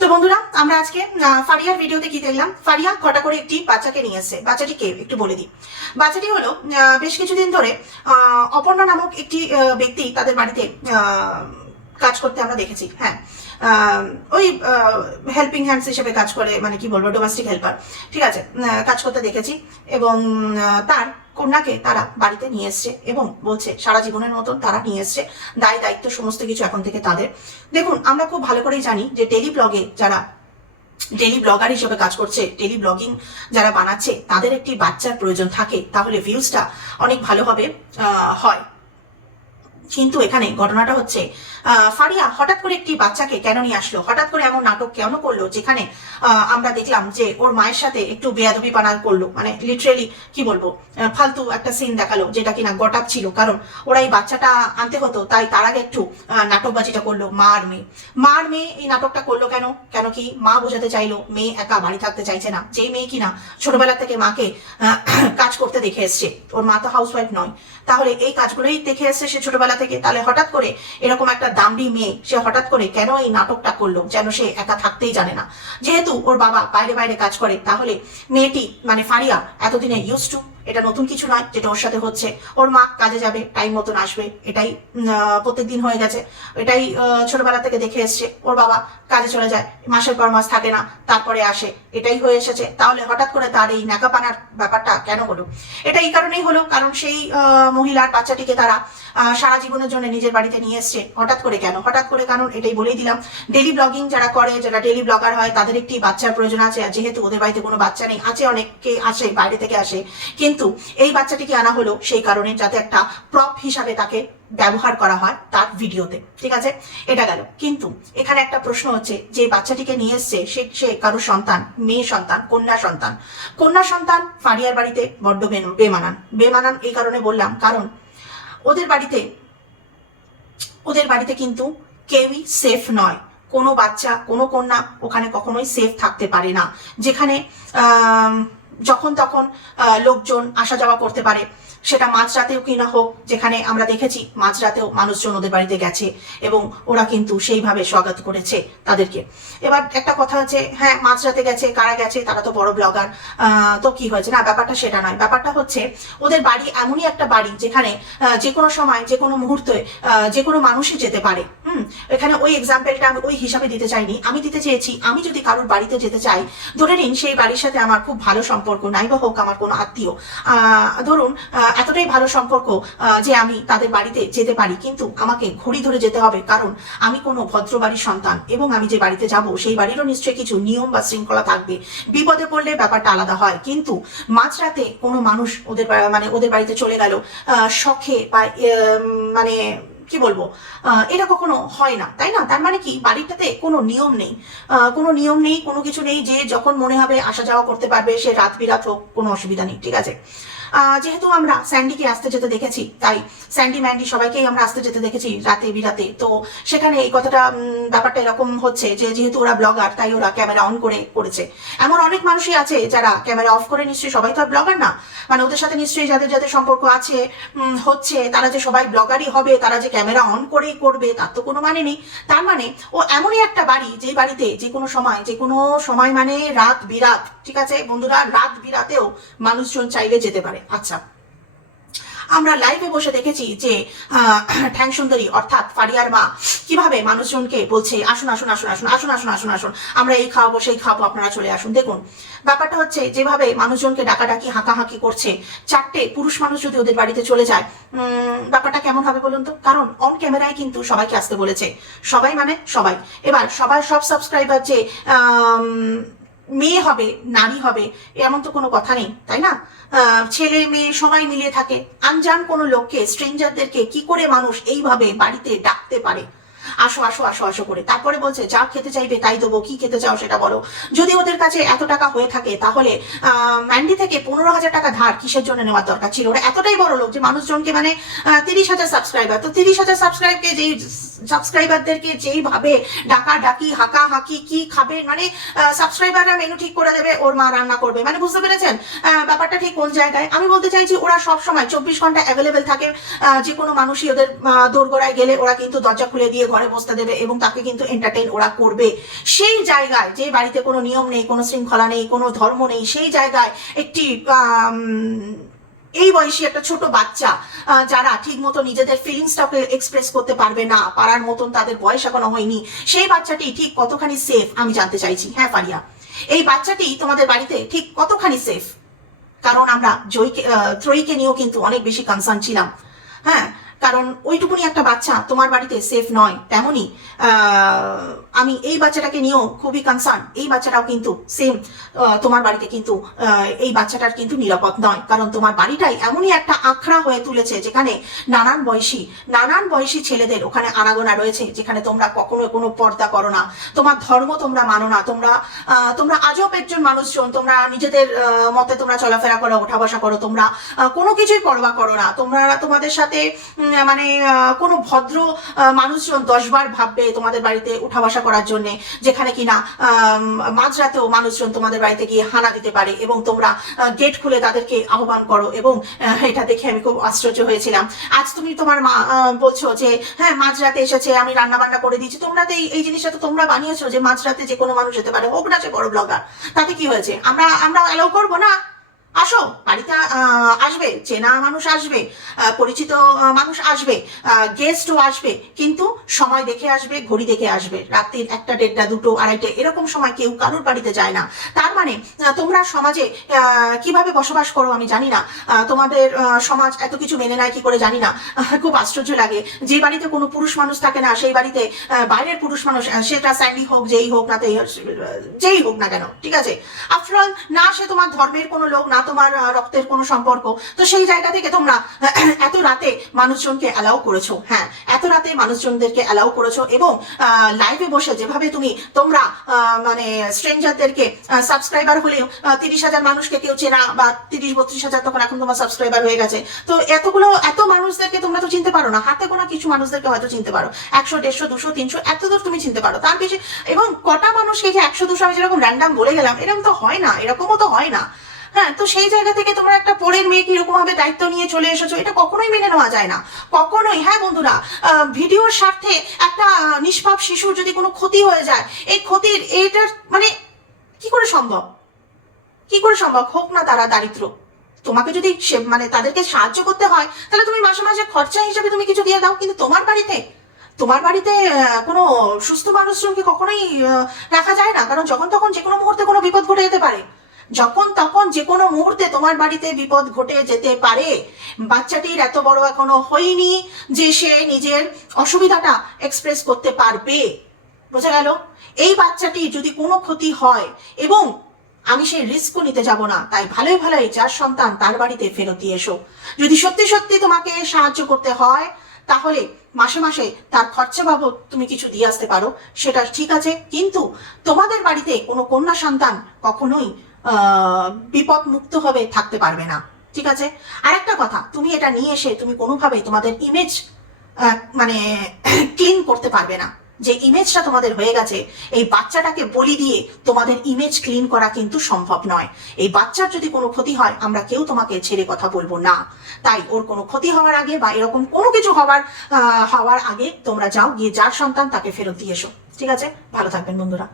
তো বন্ধুরা, আমরা আজকে ফারিয়ার ভিডিওতে কি দেখলাম। ফারিয়া ঘটা করে একটি বাচ্চাকে নিয়ে এসেছে। বাচ্চাটি কে একটু বলে দিই। বাচ্চাটি হলো বেশ কিছুদিন ধরে অপর্ণা নামক একটি ব্যক্তি তাদের বাড়িতে কাজ করতে আমরা দেখেছি। হ্যাঁ, ওই হেল্পিং হ্যান্ডস হিসেবে কাজ করে, মানে কি বলবো, ডোমেস্টিক হেল্পার, ঠিক আছে, কাজ করতে দেখেছি। এবং তার কন্যাকে তারা বাড়িতে নিয়ে এসছে এবং বলছে সারা জীবনের মতন তারা নিয়ে এসছে, দায় দায়িত্ব সমস্ত কিছু এখন থেকে তাদের। দেখুন, আমরা খুব ভালো করেই জানি যে ডেলি ব্লগে যারা ডেলি ব্লগার হিসেবে কাজ করছে, ডেলি ব্লগিং যারা বানাচ্ছে, তাদের একটি বাচ্চার প্রয়োজন থাকে, তাহলে ভিউজটা অনেক ভালোভাবে হয়। কিন্তু এখানে ঘটনাটা হচ্ছে ফারিয়া হঠাৎ করে একটি বাচ্চাকে কেন নিয়ে আসলো, হঠাৎ করে এমন নাটক কেন করলো, যেখানে আমরা দেখলাম যে ওর মায়ের সাথে একটু বেয়াদবি পানা করলো, মানে লিটারেলি কি বলবো, ফালতু একটা সিন দেখালো, যেটা কিনা গটাপ ছিল। কারণ ওরা এই বাচ্চাটা আনতে হতো, তাই তার আগে একটু নাটকবাজিটা করলো। মা আর মেয়ে এই নাটকটা করলো কেন? কেন কি মা বোঝাতে চাইলো মেয়ে একা বাড়ি থাকতে চাইছে না, যেই মেয়ে কিনা ছোটবেলা থেকে মাকে কাজ করতে দেখে এসছে। ওর মা তো হাউসওয়াইফ নয়, তাহলে এই কাজগুলোই দেখে এসছে সে ছোটবেলা থেকে। তাহলে হঠাৎ করে এরকম একটা দামড়ি মেয়ে সে হঠাৎ করে কেন এই নাটকটা করলো, যেন সে একা থাকতেই জানে না। যেহেতু ওর বাবা বাইরে বাইরে কাজ করে, তাহলে মেয়েটি মানে ফারিয়া এতদিনে ইউজ টু, এটা নতুন কিছু নয় যেটা ওর সাথে হচ্ছে। ওর মা কাজে যাবে, টাইম মতন আসবে, এটাই প্রত্যেক দিন হয়ে গেছে, এটাই ছোটবেলা থেকে দেখে এসছে। ওর বাবা কাজে চলে যায়, মাসের পর মাস থাকে না, তারপরে আসে, এটাই হয়ে এসেছে। তাহলে হঠাৎ করে তার এই নাকাপানার ব্যাপারটা কেন হলো? এটা এই কারণেই হলো, কারণ সেই মহিলার বাচ্চাটিকে তারা সারা জীবনের জন্য নিজের বাড়িতে নিয়ে এসছে। হঠাৎ করে কেন? হঠাৎ করে কারণ এটাই বলেই দিলাম, ডেলি ব্লগিং যারা করে, যারা ডেলি ব্লগার হয়, তাদের একটি বাচ্চার প্রয়োজন আছে। আর যেহেতু ওদের বাড়িতে কোনো বাচ্চা নেই, আছে অনেকে আসে বাইরে থেকে আসে, কিন্তু এই বাচ্চাটিকে আনা হলো সেই কারণে যাতে একটা প্রপ হিসাবে তাকে ব্যবহার করা হয় তার ভিডিওতে, ঠিক আছে, এটা গেল। কিন্তু এখানে একটা প্রশ্ন হচ্ছে, যে বাচ্চাটিকে নিয়ে এসছে সে কারোর সন্তান, মেয়ে সন্তান, কন্যা সন্তান ফারিয়ার বাড়িতে বড্ড বেমানান এই কারণে বললাম, কারণ ওদের বাড়িতে কিন্তু কেউই সেফ নয়। কোনো বাচ্চা, কোনো কন্যা ওখানে কখনোই সেফ থাকতে পারে না, যেখানে যখন তখন লোকজন আসা যাওয়া করতে পারে। সেটা মাঝরাতেও কিনা হোক, যেখানে আমরা দেখেছি মাঝরাতেও মানুষজন ওদের বাড়িতে গেছে এবং ওরা কিন্তু সেইভাবে স্বাগত করেছে তাদেরকে। এবার একটা কথা হচ্ছে, হ্যাঁ মাঝরাতে গেছে, কারা গেছে, তারা তো বড় ব্লগার, তো কি হয়েছে? না, ব্যাপারটা সেটা নয়। ব্যাপারটা হচ্ছে ওদের বাড়ি এমনই একটা বাড়ি যেখানে যে কোনো সময়, যে কোনো মুহূর্তে যে কোনো মানুষই যেতে পারে। এখানে ওই এক্সাম্পলটা আমি ওই হিসাবে দিতে চাইনি, আমি দিতে চেয়েছি, আমি যদি কারোর বাড়িতে যেতে চাই, ধরে নিন সেই বাড়ির সাথে আমার খুব ভালো সম্পর্ক, নাই বা হোক আমার কোনো আত্মীয়, ধরুন এতটাই ভালো সম্পর্ক যে আমি তাদের বাড়িতে যেতে পারি, কিন্তু আমাকে ঘড়ি ধরে যেতে হবে, কারণ আমি কোনো ভদ্র বাড়ির সন্তান এবং আমি যে বাড়িতে যাব সেই বাড়িরও নিশ্চয়ই কিছু নিয়ম বা শৃঙ্খলা থাকবে। বিপদে পড়লে ব্যাপারটা আলাদা হয়, কিন্তু মাঝরাতে কোনো মানুষ ওদের বাড়িতে চলে গেল শখে বা মানে কি বলবো, এটা কখনো হয় না, তাই না? তার মানে কি বাড়িটাতে কোনো নিয়ম নেই, কোনো কিছু নেই, যে যখন মনে হবে আসা যাওয়া করতে পারবে, সে রাত বিরাত হোক, কোনো অসুবিধা নেই, ঠিক আছে। যেহেতু আমরা স্যান্ডিকে আসতে যেতে দেখেছি, তাই স্যান্ডি ম্যান্ডি সবাইকেই আমরা আসতে যেতে দেখেছি রাতে বিরাতে, তো সেখানে এই কথাটা ব্যাপারটা এরকম হচ্ছে যে যেহেতু ওরা ব্লগার, তাই ওরা ক্যামেরা অন করে করেছে। এমন অনেক মানুষই আছে যারা ক্যামেরা অফ করে, নিশ্চয়ই সবাই তো আর ব্লগার না, মানে ওদের সাথে নিশ্চয়ই যাদের সম্পর্ক আছে হচ্ছে, তারা যে সবাই ব্লগারই হবে, তারা যে ক্যামেরা অন করেই করবে, তার তো কোনো মানে নেই। তার মানে ও এমনই একটা বাড়ি, যে বাড়িতে যে কোনো সময় মানে রাত বিরাত, ঠিক আছে বন্ধুরা, রাত বিরাতেও মানুষজন চাইলে যেতে পারে। আচ্ছা, আমরা লাইভে বসে দেখেছি যে ঠ্যাং সুন্দরী অর্থাৎ ফারিয়ার মা কিভাবে মানুষজনকে বলছে আসুন আসুন আসুন আসুন আসুন আসুন আসুন আসুন, আমরা এই খাওয়াবো সেই খাওয়াবো, আপনারা চলে আসুন। দেখুন ব্যাপারটা হচ্ছে, যেভাবে মানুষজনকে ডাকাডাকি হাঁকাহাঁকি করছে, চারটে পুরুষ মানুষ যদি ওদের বাড়িতে চলে যায়, ব্যাপারটা কেমন হবে বলুন তো? কারণ অন ক্যামেরায় কিন্তু সবাইকে আসতে বলেছে, সবাই মানে সবাই। এবার সব সাবস্ক্রাইবার যে মেয়ে হবে, নারী হবে, এমন তো কোনো কথা নেই, তাই না? ছেলে মেয়ে সবাই মিলে থাকে। আনজান কোনো লোককে, স্ট্রেঞ্জারদেরকে কি করে মানুষ এইভাবে বাড়িতে ডাকতে পারে? আসো আসো আসো আসো করে, তারপরে বলছে যা খেতে চাইবে তাই দেবো, কি খেতে চাও সেটা বলো। যদি ওদের কাছে এত টাকা হয়ে থাকে, তাহলে ম্যান্ডি থেকে 15,000 টাকা ধার কিসের জন্য নেওয়ার দরকার ছিল? ওরা এতটাই বড় লোক যে মানুষজনকে, মানে 30,000 সাবস্ক্রাইবার, তো 30,000 সাবস্ক্রাইবারদেরকে যেইভাবে ডাকি হাঁকি, কি খাবে, মানে সাবস্ক্রাইবাররা মেনু ঠিক করে দেবে, ওর মা রান্না করবে, মানে বুঝতে পেরেছেন ব্যাপারটা ঠিক কোন জায়গায়? আমি বলতে চাইছি ওরা সব সময় 24 ঘন্টা অ্যাভেলেবেল থাকে, যে কোনো মানুষই ওদের দোরগোড়ায় গেলে ওরা কিন্তু দরজা খুলে দিয়ে ঘরে বসতে দেবে এবং তাকে কিন্তু এন্টারটেইন ওরা করবে। সেই জায়গায়, যে বাড়িতে কোনো নিয়ম নেই, কোনো শৃঙ্খলা নেই, কোনো ধর্ম নেই, সেই জায়গায় একটি এই বয়সী একটা ছোট বাচ্চা যারা ঠিক মতো নিজেদের ফিলিংসটাকে এক্সপ্রেস করতে পারবে না, পারার মতন তাদের বয়স এখনো হয়নি, সেই বাচ্চাটি ঠিক কতখানি সেফ আমি জানতে চাইছি। হ্যাঁ ফারিয়া, এই বাচ্চাটি তোমাদের বাড়িতে ঠিক কতখানি সেফ? কারণ আমরা ত্রয়ীকে নিয়েও কিন্তু অনেক বেশি কনসার্ন ছিলাম। হ্যাঁ, কারণ ওইটুকুনি একটা বাচ্চা তোমার বাড়িতে সেফ নয়, তেমনি আমি এই বাচ্চাটাকে নিয়েও খুবই কনসার্ন। এই বাচ্চাটাও কিন্তু সেম তোমার বাড়িতে কিন্তু এই বাচ্চাটার কিন্তু নিরাপদ নয়, কারণ তোমার বাড়িটাই এমনই একটা আখড়া হয়ে তুলেছে যেখানে নানান বয়সী ছেলেদের ওখানে আনাগোনা রয়েছে, যেখানে তোমরা কখনো কোনো পর্দা করো না, তোমার ধর্ম তোমরা মানো না, তোমরা আজব একজন মানুষজন, তোমরা নিজেদের মতে তোমরা চলাফেরা করো, ওঠা বসা করো, তোমরা কোনো কিছুই পরোয়া করো না। তোমাদের সাথে মানে কোনো ভদ্র মানুষজন 10 বার ভাববে তোমাদের বাড়িতে উঠা বসা করার জন্য, যেখানে কিনা মাঝরাতেও মানুষজন তোমাদের বাড়িতে গিয়ে হানা দিতে পারে এবং তোমরা গেট খুলে তাদেরকে আহ্বান করো। এবং এটা দেখে আমি খুব আশ্চর্য হয়েছিলাম। আজ তুমি তোমার মা বলছো যে হ্যাঁ মাঝরাতে এসেছে, আমি রান্না বান্না করে দিয়েছি। তোমরা তো এই জিনিসটা তো তোমরা বানিয়েছো যে মাঝরাতে যে কোনো মানুষ যেতে পারে, হোক না সে বড় ব্লগার, তাতে কি হয়েছে? আমরা অ্যালাউ করবো না? আসো, বাড়িতে আসবে, চেনা মানুষ আসবে, পরিচিত মানুষ আসবে, গেস্টও আসবে, কিন্তু সময় দেখে আসবে, ঘড়ি দেখে আসবে। রাত্রির 1টা, 1:30, 2টো, 2:30 এরকম সময় কেউ কারোর বাড়িতে যায় না। তার মানে তোমরা সমাজে কিভাবে বসবাস করো আমি জানি না, তোমাদের সমাজ এত কিছু মেনে নেয় কি করে জানি না। খুব আশ্চর্য লাগে। যে বাড়িতে কোনো পুরুষ মানুষ থাকে না, সেই বাড়িতে বাইরের পুরুষ মানুষ, সেটা স্যান্ডি হোক, যেই হোক না, যেই হোক না কেন, ঠিক আছে, আফটার অল না সে তোমার ধর্মের কোনো লোক, না তোমার রক্তের কোনো সম্পর্ক, তো সেই জায়গা থেকে তোমরা এত রাতে মানুষজনকে অ্যালাউ করেছো। হ্যাঁ, এত রাতে মানুষজনদেরকে অ্যালাউ করেছো এবং লাইভে বসে যেভাবে তোমরা মানে স্ট্রেঞ্জারদেরকে, সাবস্ক্রাইবার হলেও 30,000 মানুষকে কেউ চেনা, বা 30-32,000 তখন এখন তোমার সাবস্ক্রাইবার হয়ে গেছে, তো এত মানুষদেরকে তোমরা তো চিনতে পারো না। হাতে গোনা কিছু মানুষদেরকে হয়তো চিনতে পারো, 100, 150, 200, 300 এত দূর তুমি চিনতে পারো, তার বেশি। এবং কটা মানুষকে যে 100, 200 আমি যেরকম র্যান্ডাম বলে গেলাম, এরকম তো হয় না, এরকমও তো হয় না। হ্যাঁ, তো সেই জায়গা থেকে তোমরা একটা পরের মেয়েকে এরকম ভাবে দায়িত্ব নিয়ে চলে এসেছো, এটা কখনোই মেনে নেওয়া যায় না, কখনোই। হ্যাঁ বন্ধুরা, ভিডিওর স্বার্থে একটা নিষ্পাপ শিশুর যদি কোনো ক্ষতি হয়ে যায়, এই ক্ষতির এইটার মানে কি করে সম্ভব? হোক না তারা দারিদ্র, তোমাকে যদি মানে তাদেরকে সাহায্য করতে হয়, তাহলে তুমি মাসে মাসে খরচা হিসেবে তুমি কিছু দিয়ে দাও। কিন্তু তোমার বাড়িতে কোনো সুস্থ মানুষজনকে কখনোই রাখা যায় না, কারণ যখন তখন যে কোনো মুহূর্তে কোনো বিপদ ঘটে যেতে পারে। যখন তখন যে কোনো মুহূর্তে তোমার বাড়িতে বিপদ ঘটে যেতে পারে। বাচ্চাটির এত বড় এখনো হয়নি যে সে নিজের অসুবিধাটা এক্সপ্রেস করতে পারবে, বোঝা গেল? এই বাচ্চাটি যদি কোনো ক্ষতি হয়, এবং আমি সেই রিস্কও নিতে যাব না, তাই ভালোই যার সন্তান তার বাড়িতে ফেরত দিয়ে এসো। যদি সত্যি তোমাকে সাহায্য করতে হয়, তাহলে মাসে মাসে তার খরচা বাবদ তুমি কিছু দিয়ে আসতে পারো, সেটা ঠিক আছে, কিন্তু তোমাদের বাড়িতে কোনো কন্যা সন্তান কখনোই বিপদ মুক্ত হবে থাকতে পারবে না, ঠিক আছে? আর একটা কথা, তুমি এটা নিয়ে এসে তুমি কোনোভাবে তোমাদের ইমেজ মানে ক্লিন করতে পারবে না। যে ইমেজটা তোমাদের হয়ে গেছে, এই বাচ্চাটাকে বলি দিয়ে তোমাদের ইমেজ ক্লিন করা কিন্তু সম্ভব নয়। এই বাচ্চার যদি কোনো ক্ষতি হয়, আমরা কেউ তোমাকে ছেড়ে কথা বলবো না। তাই ওর কোনো ক্ষতি হওয়ার আগে বা এরকম কোনো কিছু হওয়ার আগে তোমরা যাও, গিয়ে যার সন্তান তাকে ফেরত দিয়ে এসো, ঠিক আছে? ভালো থাকবেন বন্ধুরা।